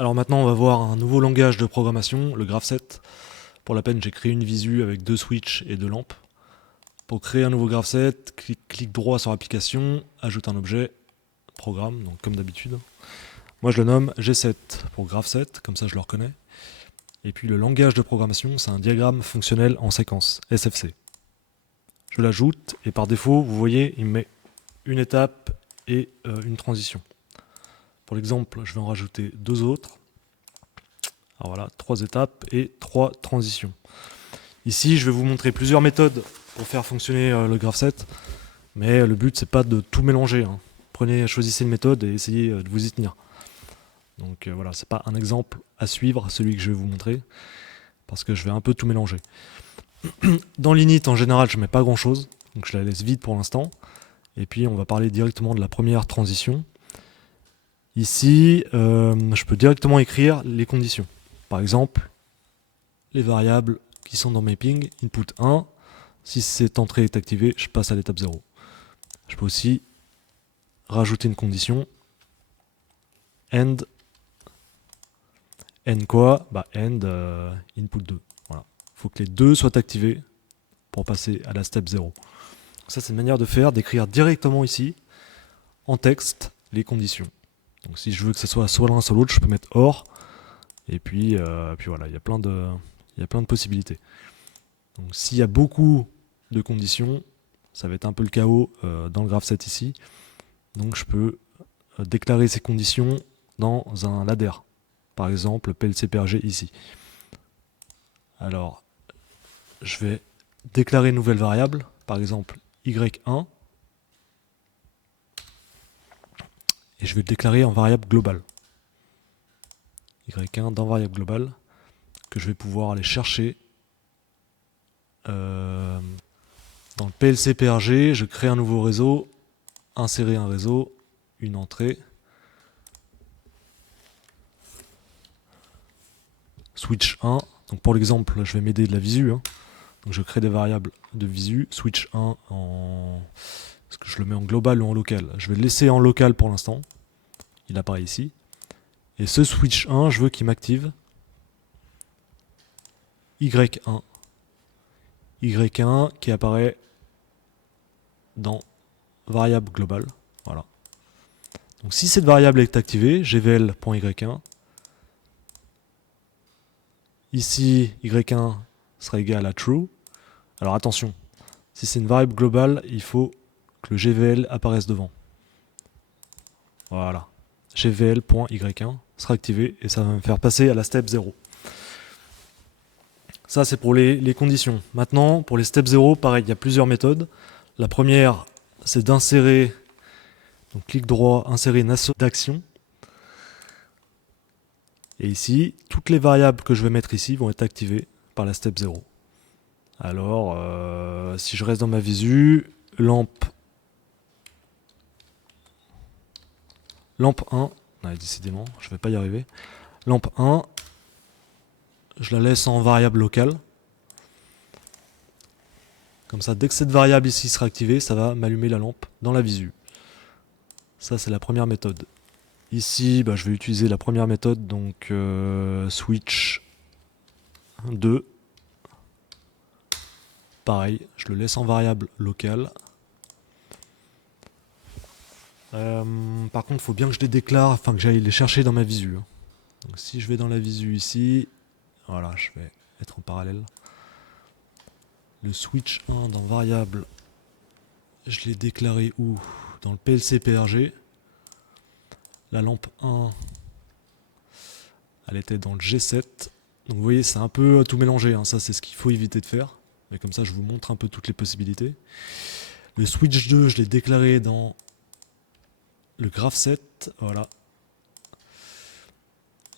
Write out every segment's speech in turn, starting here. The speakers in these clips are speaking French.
Alors maintenant, on va voir un nouveau langage de programmation, le GraphSet. Pour la peine, j'ai créé une visu avec 2 switches et 2 lampes. Pour créer un nouveau GraphSet, clic droit sur application, ajoute un objet, programme, donc comme d'habitude. Moi je le nomme G7 pour GraphSet, comme ça je le reconnais. Et puis le langage de programmation, c'est un diagramme fonctionnel en séquence, SFC. Je l'ajoute et par défaut, vous voyez, il me met une étape et une transition. Pour l'exemple, je vais en rajouter 2 autres. Alors voilà, 3 étapes et 3 transitions. Ici, je vais vous montrer plusieurs méthodes pour faire fonctionner le GraphSet, mais le but c'est pas de tout mélanger. Choisissez une méthode et essayez de vous y tenir. Donc voilà, c'est pas un exemple à suivre, celui que je vais vous montrer, parce que je vais un peu tout mélanger. Dans l'init, en général, je mets pas grand chose, donc je la laisse vide pour l'instant. Et puis on va parler directement de la première transition. Ici, je peux directement écrire les conditions. Par exemple, les variables qui sont dans mapping, input 1, si cette entrée est activée, je passe à l'étape 0. Je peux aussi rajouter une condition, end, quoi? End input 2. Voilà. Il faut que les deux soient activés pour passer à la step 0. Ça, c'est une manière de faire, d'écrire directement ici, en texte, les conditions. Donc si je veux que ce soit l'un, soit l'autre, je peux mettre OR, et puis voilà, il y a plein de possibilités. Donc s'il y a beaucoup de conditions, ça va être un peu le chaos dans le GraphSet ici. Donc je peux déclarer ces conditions dans un ladder. Par exemple, PLCPRG ici. Alors, je vais déclarer une nouvelle variable, par exemple y1, et je vais le déclarer en variable globale. y1 dans variable globale, que je vais pouvoir aller chercher dans le PLCPRG. Je crée un nouveau réseau, insérer un réseau, une entrée, switch 1. Donc pour l'exemple, je vais m'aider de la visu. Donc je crée des variables de visu, switch 1 en... Est-ce que je le mets en global ou en local? Je vais le laisser en local pour l'instant. Il apparaît ici. Et ce switch 1, je veux qu'il m'active Y1. Y1 qui apparaît dans variable globale. Voilà. Donc si cette variable est activée, gvl.y1, ici y1 sera égal à true. Alors attention, si c'est une variable globale, il faut que le gvl apparaisse devant. Voilà. gvl.y1 sera activé et ça va me faire passer à la step 0. Ça, c'est pour les conditions. Maintenant, pour les step 0, pareil, il y a plusieurs méthodes. La première, c'est d'insérer, donc clic droit, insérer une d'action. Et ici, toutes les variables que je vais mettre ici vont être activées par la step 0. Alors, si je reste dans ma visu, lampe 1, ouais, décidément, je ne vais pas y arriver. Lampe 1, je la laisse en variable locale. Comme ça, dès que cette variable ici sera activée, ça va m'allumer la lampe dans la visu. Ça, c'est la première méthode. Ici, je vais utiliser la première méthode, donc switch 2. Pareil, je le laisse en variable locale. Par contre, il faut bien que je les déclare, afin que j'aille les chercher dans ma visu. Donc si je vais dans la visu ici, voilà, je vais être en parallèle. Le switch 1 dans variable, je l'ai déclaré où? Dans le PLCPRG. La lampe 1, elle était dans le G7. Donc vous voyez, c'est un peu tout mélangé, ça c'est ce qu'il faut éviter de faire. Mais comme ça, je vous montre un peu toutes les possibilités. Le switch 2, je l'ai déclaré dans le GraphSet, voilà.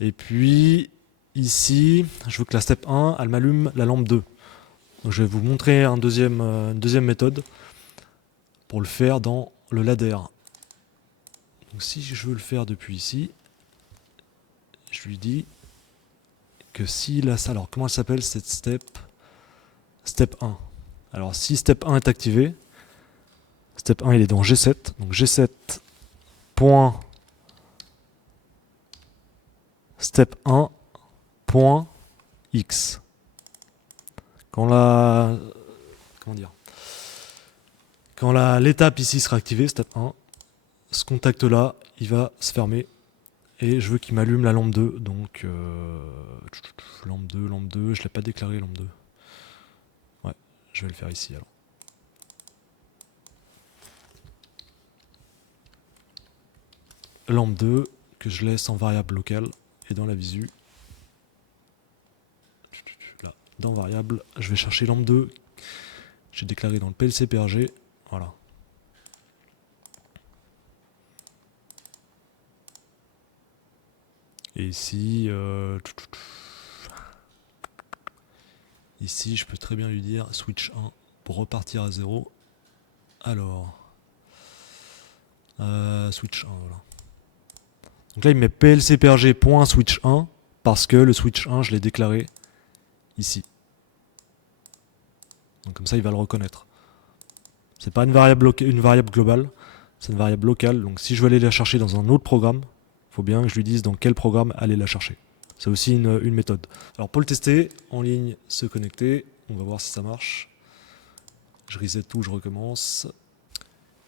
Et puis, ici, je veux que la step 1, elle m'allume la lampe 2. Donc je vais vous montrer une deuxième méthode pour le faire dans le ladder. Donc si je veux le faire depuis ici, je lui dis que s'il a ça, alors comment elle s'appelle cette step? Step 1. Alors si step 1 est activé, step 1 il est dans G7, donc G7 point step 1, point X. Quand la... Comment dire? Quand l'étape ici sera activée, step 1, ce contact-là, il va se fermer. Et je veux qu'il m'allume la lampe 2. Donc, lampe 2, je ne l'ai pas déclaré, lampe 2. Ouais, je vais le faire ici alors. Lampe 2, que je laisse en variable locale et dans la visu. Là, dans variable, je vais chercher lampe 2. J'ai déclaré dans le PLC-PRG. Voilà. Et ici, ici, je peux très bien lui dire switch 1 pour repartir à 0. Alors, switch 1, voilà. Donc là, il met plcprg.switch 1 parce que le switch 1, je l'ai déclaré ici. Donc comme ça, il va le reconnaître. C'est pas une variable globale, c'est une variable locale. Donc si je veux aller la chercher dans un autre programme, il faut bien que je lui dise dans quel programme aller la chercher. C'est aussi une méthode. Alors pour le tester, en ligne, se connecter. On va voir si ça marche. Je reset tout, je recommence.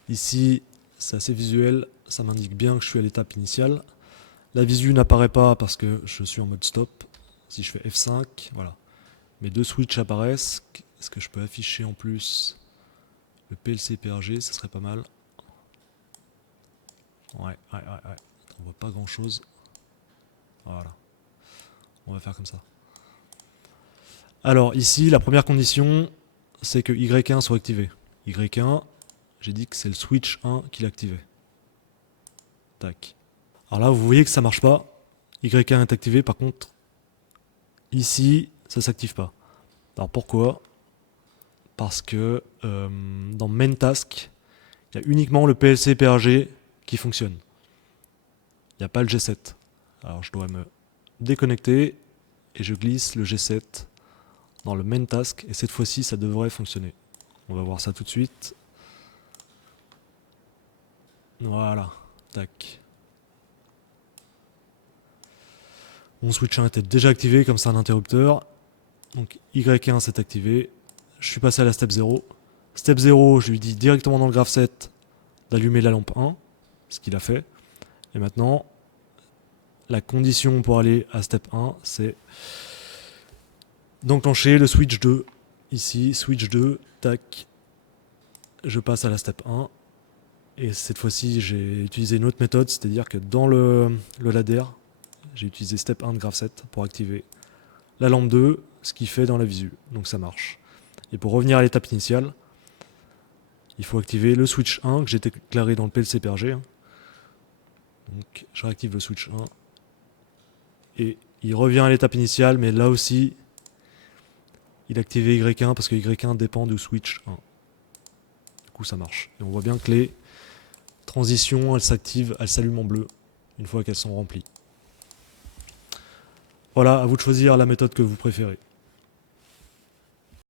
Ici, c'est assez visuel. Ça m'indique bien que je suis à l'étape initiale. La visu n'apparaît pas parce que je suis en mode stop. Si je fais F5, voilà. Mes deux switches apparaissent. Est-ce que je peux afficher en plus le PLC-PRG? Ça serait pas mal. Ouais. On voit pas grand chose. Voilà. On va faire comme ça. Alors ici, la première condition, c'est que Y1 soit activé. Y1, j'ai dit que c'est le switch 1 qui l'a activé. Tac. Alors là, vous voyez que ça marche pas. Y1 est activé, par contre, ici, ça s'active pas. Alors pourquoi? Parce que dans main task, il y a uniquement le PLC-PRG qui fonctionne. Il n'y a pas le G7. Alors je dois me déconnecter et je glisse le G7 dans le main task et cette fois-ci ça devrait fonctionner. On va voir ça tout de suite. Voilà, tac. Mon switch 1 était déjà activé comme c'est un interrupteur. Donc Y1 s'est activé. Je suis passé à la step 0. Step 0, je lui dis directement dans le graph set d'allumer la lampe 1, ce qu'il a fait. Et maintenant, la condition pour aller à step 1, c'est d'enclencher le switch 2. Ici, switch 2, tac. Je passe à la step 1. Et cette fois-ci, j'ai utilisé une autre méthode, c'est-à-dire que dans le ladder, j'ai utilisé step 1 de graph set pour activer la lampe 2, ce qu'il fait dans la visu. Donc ça marche. Et pour revenir à l'étape initiale, il faut activer le switch 1 que j'ai déclaré dans le PLC-PRG. Donc je réactive le switch 1. Et il revient à l'étape initiale, mais là aussi, il a activé Y1 parce que Y1 dépend du switch 1. Du coup, ça marche. Et on voit bien que les transitions, elles s'activent, elles s'allument en bleu une fois qu'elles sont remplies. Voilà, à vous de choisir la méthode que vous préférez.